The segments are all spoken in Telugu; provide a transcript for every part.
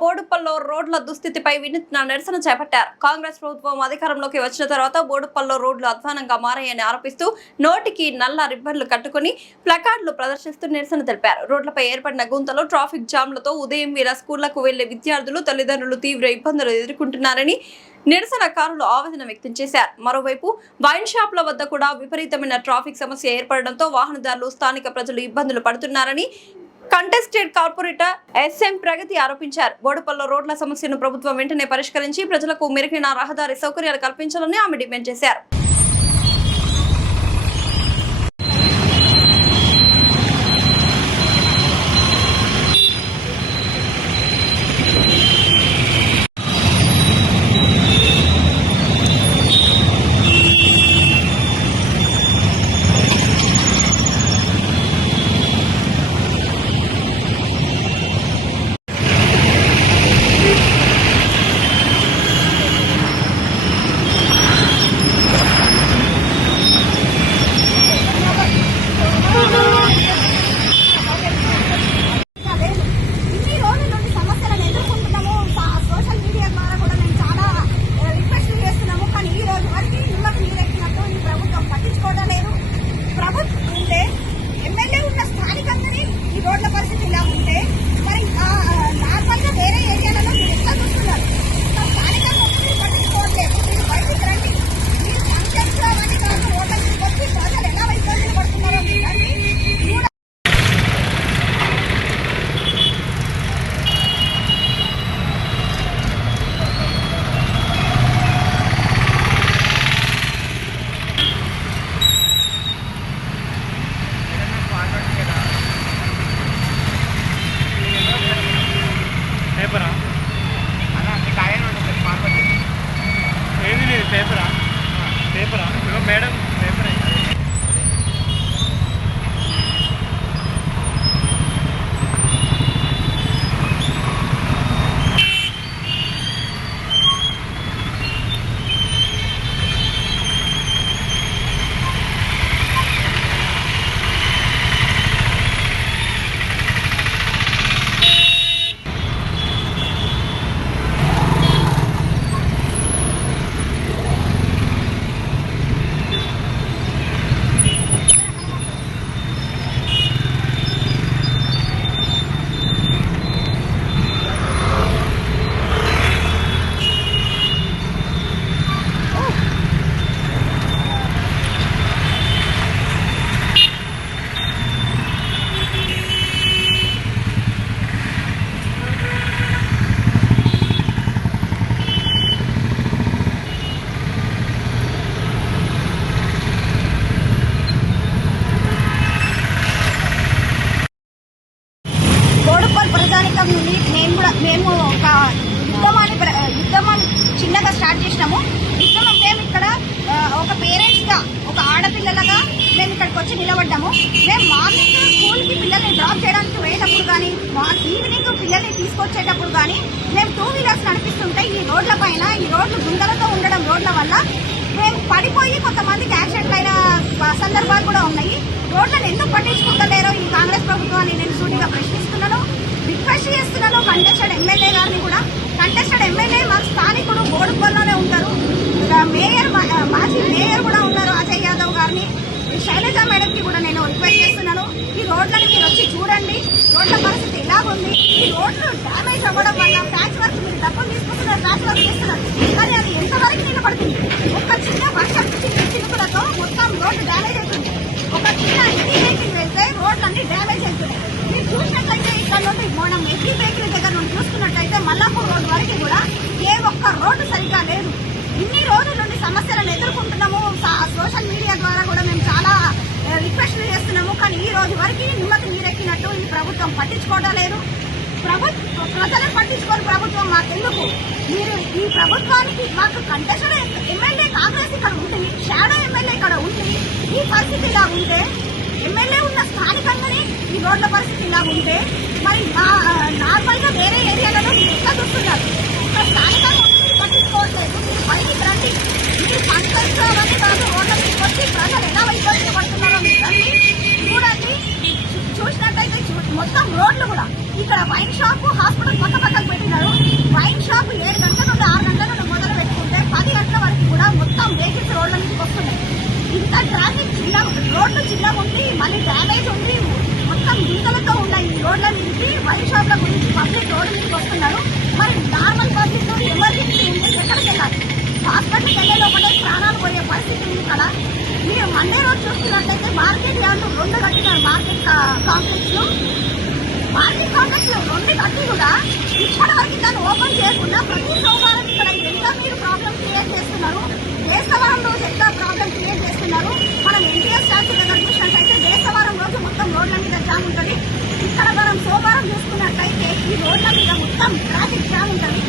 బోడుపల్లో రోడ్ల దుస్థితిపై వినూత్న నిరసన చేపట్టారు. కాంగ్రెస్ ప్రభుత్వం అధికారంలోకి వచ్చిన తర్వాత బోడుపల్లో రోడ్లు అధ్వానంగా మారాయని ఆరోపిస్తూ నోటికి నల్ల రిబ్బన్లు కట్టుకుని ప్లకార్డులు ప్రదర్శిస్తూ నిరసన తెలిపారు. రోడ్లపై ఏర్పడిన గుంతలు, ట్రాఫిక్ జామ్లతో ఉదయం వేళ స్కూళ్లకు వెళ్లే విద్యార్థులు, తల్లిదండ్రులు తీవ్ర ఇబ్బందులు ఎదుర్కొంటున్నారని నిరసనకారులు ఆవేదన వ్యక్తం చేశారు. మరోవైపు వైన్ షాప్ల వద్ద కూడా విపరీతమైన ట్రాఫిక్ సమస్య ఏర్పడడంతో వాహనదారులు, స్థానిక ప్రజలు ఇబ్బందులు పడుతున్నారని కంటెస్టెడ్ కార్పొరేటర్ ఎస్ఎం ప్రగతి ఆరోపించారు. బోడుపల్లో రోడ్ల సమస్యను ప్రభుత్వం వెంటనే పరిష్కరించి ప్రజలకు మెరుగైన రహదారి సౌకర్యాలు కల్పించాలని ఆమె డిమాండ్ చేశారు. పేపరా మేడం పేపర్ మేము ఒక యుద్ధం చిన్నగా స్టార్ట్ చేసినాము. యుద్ధం మేము ఇక్కడ ఒక పేరెంట్స్గా, ఒక ఆడపిల్లలుగా మేము ఇక్కడికి వచ్చి నిలబడ్డాము. మేము మార్నింగ్ స్కూల్కి పిల్లల్ని డ్రాప్ చేయడానికి పోయేటప్పుడు కానీ, ఈవినింగ్ పిల్లల్ని తీసుకొచ్చేటప్పుడు కానీ మేము 2 వీలర్స్ నడిపిస్తుంటే ఈ రోడ్ల పైన ఈ రోడ్లు గుంతలతో ఉండడం రోడ్ల వల్ల మేము పడిపోయి కొంతమందికి యాక్సిడెంట్లు అయిన సందర్భాలు కూడా ఉన్నాయి. రోడ్లను ఎందుకు పట్టించుకుంటలేరో ఈ కాంగ్రెస్ ప్రభుత్వాన్ని నేను సూటిగా ప్రశ్నిస్తున్నాను, రిక్వెస్ట్ చేస్తున్నాను. కంటెస్టెడ్ ఎమ్మెల్యే గారిని కూడా, కంటెస్టెడ్ ఎమ్మెల్యే మా స్థానికుడు బోడుపల్లోనే ఉంటారు, మేయర్ మాజీ మేయర్ కూడా ఉన్నారు అజయ్ యాదవ్ గారిని, శైలజ మేడంకి కూడా నేను రిక్వెస్ట్ చేస్తున్నాను. ఈ రోడ్లను మీరు వచ్చి చూడండి, రోడ్ల పరిస్థితి ఎలాగుంది. ఈ రోడ్లు డ్యామేజ్ అవ్వడం వల్ల ప్యాచ్ వర్క్, మీరు డబ్బులు తీసుకుంటున్నారు, ప్యాచ్ వర్క్ చేస్తున్నారు, కానీ అది ఎంతవరకు నిలబడుతుంది? ఒక చిన్న వర్షం చినుకులతో మొత్తం రోడ్డు డ్యామేజ్ అవుతుంది. ఒక చిన్న ఇంటి వెళ్తే రోడ్లన్నీ డ్యామేజ్ అవుతున్నాయి. మీరు చూసినట్లయితే ఇక్కడ నుండి మనం ఎస్సీ బేకరీ దగ్గర నుండి చూసుకున్నట్లయితే మల్లాపూర్ రోడ్డు వరకు కూడా ఏ ఒక్క రోడ్డు సరిగ్గా లేదు. ఇన్ని రోజుల నుండి సమస్యలను ఎదుర్కొంటున్నాము. సోషల్ మీడియా ద్వారా కూడా మేము చాలా రిక్వెస్ట్లు చేస్తున్నాము, కానీ ఈ రోజు వరకు నిమ్మకి నీరెక్కినట్టు ఈ ప్రభుత్వం పట్టించుకోవడం లేదు. ప్రజలను పట్టించుకోని ప్రభుత్వం మాకెందుకు? మీరు ఈ ప్రభుత్వానికి మాకు కంటెస్టెడ్ ఎమ్మెల్యే కాంగ్రెస్ ఇక్కడ ఉంటుంది, షాడో ఎమ్మెల్యే ఇక్కడ ఉంది. ఈ పరిస్థితి ఇలా ఉంటే, ఎమ్మెల్యే ఉన్న స్థానికంగానే ఈ రోడ్ల పరిస్థితి ఇలా ఉంటే, మరి నార్మల్ గా వేరే ఏరియాలలో మీరు ఎట్లా చూస్తున్నారు? ఇక్కడ స్థానికంగా పట్టించుకోవట్లేదు. బయటికి రండి, మీరు పంచాలని కాదు, రోడ్ల మీదకి వచ్చి ప్రజలు ఎలా ఇబ్బంది పడుతున్నారో మీరు రండి, చూడండి. చూసినట్లయితే మొత్తం రోడ్లు కూడా ఇక్కడ వైన్ షాప్ హాస్పిటల్ పక్క పక్కకు పెట్టినారు. వైన్ షాప్ 7 గంటల నుండి 6 గంటల నుండి మొదలు పెట్టుకుంటే 10 గంటల వరకు కూడా మొత్తం వెహికల్స్ రోడ్ల నుంచి వస్తున్నాయి. ఇంత ట్రాఫిక్ రోడ్లు చిన్నగా ఉంది, మళ్ళీ డ్యామేజ్ ఉంది, మొత్తం గుంతలతో ఉన్నాయి. ఈ రోడ్ల నుంచి వైన్ షాప్ల గురించి పబ్లిక్ రోడ్డు నుంచి వస్తున్నారు. మరి నార్మల్ పబ్లిక్ నుండి ఎమర్జెన్సీ ఉంటే ఎక్కడికి వెళ్ళాలి? హాస్పిటల్కి వెళ్ళే లోపలే ప్రాణాలు పోయే పరిస్థితి ఉంది కదా. మీరు మండే రోజు చూస్తున్నట్లయితే మార్కెట్ యార్డు 2 కట్టినారు. మార్కెట్ కాంప్లెక్స్ లో 2 కట్టి కూడా ఇప్పటి వరకు దాన్ని ఓపెన్ చేయకుండా ప్రతి సోమవారం ఇక్కడ ఎంత మీరు ప్రాబ్లం క్రియేట్ చేస్తున్నారు. బేస్తవారం రోజు ఎంత ప్రాబ్లం క్రియేట్ చేస్తున్నారు. మనం ఎన్టీఆర్ స్టాచ్యూ దగ్గర చూసినట్లయితే బేస్తవారం రోజు మొత్తం రోడ్ల మీద జామ్ ఉంటుంది. ఇక్కడ మనం సోమవారం చూసుకున్నట్లయితే ఈ రోడ్ల మీద మొత్తం ట్రాఫిక్ జామ్ ఉంటుంది.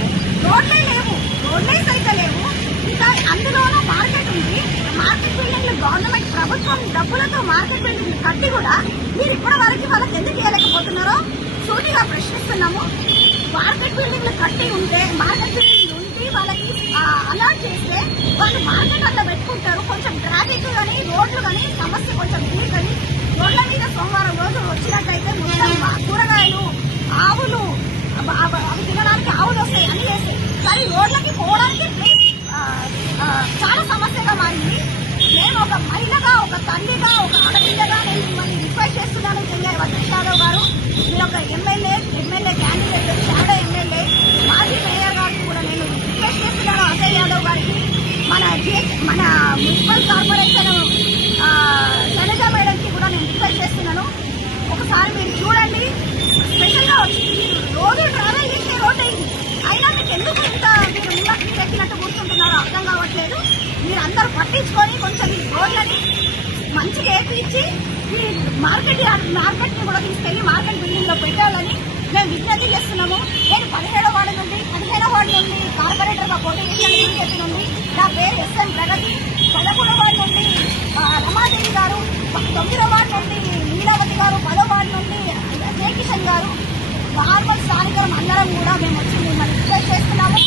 రోడ్లే లేవు, రోడ్లే సైతం లేవు. ఇంకా అందులోనూ మార్కెట్ ఉంది. మార్కెట్ బిల్డింగ్లు గవర్నమెంట్ ప్రభుత్వం డబ్బులతో మార్కెట్ బిల్డింగ్లు కట్టి కూడా మీరు ఇప్పటి వరకు వాళ్ళకి ఎందుకు ఇవ్వలేకపోతున్నారో సూటిగా ప్రశ్నిస్తున్నాము. మార్కెట్ బిల్డింగ్లు కట్టి ఉంటే, మార్కెట్ బిల్డింగ్లు ఉండి వాళ్ళకి అలాట్ చేస్తే వాళ్ళు మార్కెట్ అట్లా పెట్టుకుంటారు. కొంచెం ట్రాఫిక్ కానీ రోడ్లు కానీ సమస్య కొంచెం తీరుతుంది. రోడ్ల మీద సోమవారం రోజు వచ్చినట్లయితే మొత్తం కూరగాయలు, ఆవులు, అవి తినడానికి ఆవులు వస్తాయి, అన్ని వేస్తాయి. కానీ రోడ్లకి పోవడానికి చాలా సమస్యగా మారింది. నేను ఒక మహిళగా, ఒక తండ్రిగా, ఒక ఆడపిల్లగా నేను మిమ్మల్ని రిక్వెస్ట్ చేస్తున్నాను. వసంత్ యాదవ్ గారు, మీరు ఒక ఎమ్మెల్యే క్యాండిడేట్, షాడో ఎమ్మెల్యే, మాజీ మేయర్ గారికి కూడా నేను రిక్వెస్ట్ చేస్తున్నాను. అజయ్ యాదవ్ గారికి, మన మున్సిపల్ కార్పొరేషన్ శైలజ మేడంకి కూడా నేను రిక్వెస్ట్ చేస్తున్నాను. ఒకసారి మీరు చూడండి. స్పెషల్ గా వచ్చి రోజు ట్రావెల్ చేసే రోడ్ అయింది. అయినా మీకు ఎందుకు ఇంత మీరు ఎక్కినట్టు కూర్చుంటున్నారో అర్థం కావట్లేదు. మీరు అందరూ పట్టించుకొని కొంచెం ఈ రోడ్లని మంచిగా ఏర్పించి ఈ మార్కెట్ ని కూడా తీసుకెళ్లి మార్కెట్ బిల్డింగ్ లో పెట్టాలని మేము విజ్ఞప్తి చేస్తున్నాము. నేను 17వ వార్డు నుండి కార్పొరేటర్ గా పోటీ చేసిన బీజేపీ నుండి. నా పేరు ఎస్ఎన్ ప్రగతి. 11వ వార్డు నుండి రమాదేవి గారు, 9వ వార్డు నుండి లీలావతి గారు, 10వ వార్డు నుండి జయకిషన్ గారు, నార్మల్ స్థానికులం అందరం కూడా మేము వచ్చి మిమ్మల్ని రిక్వెస్ట్ చేస్తున్నాము.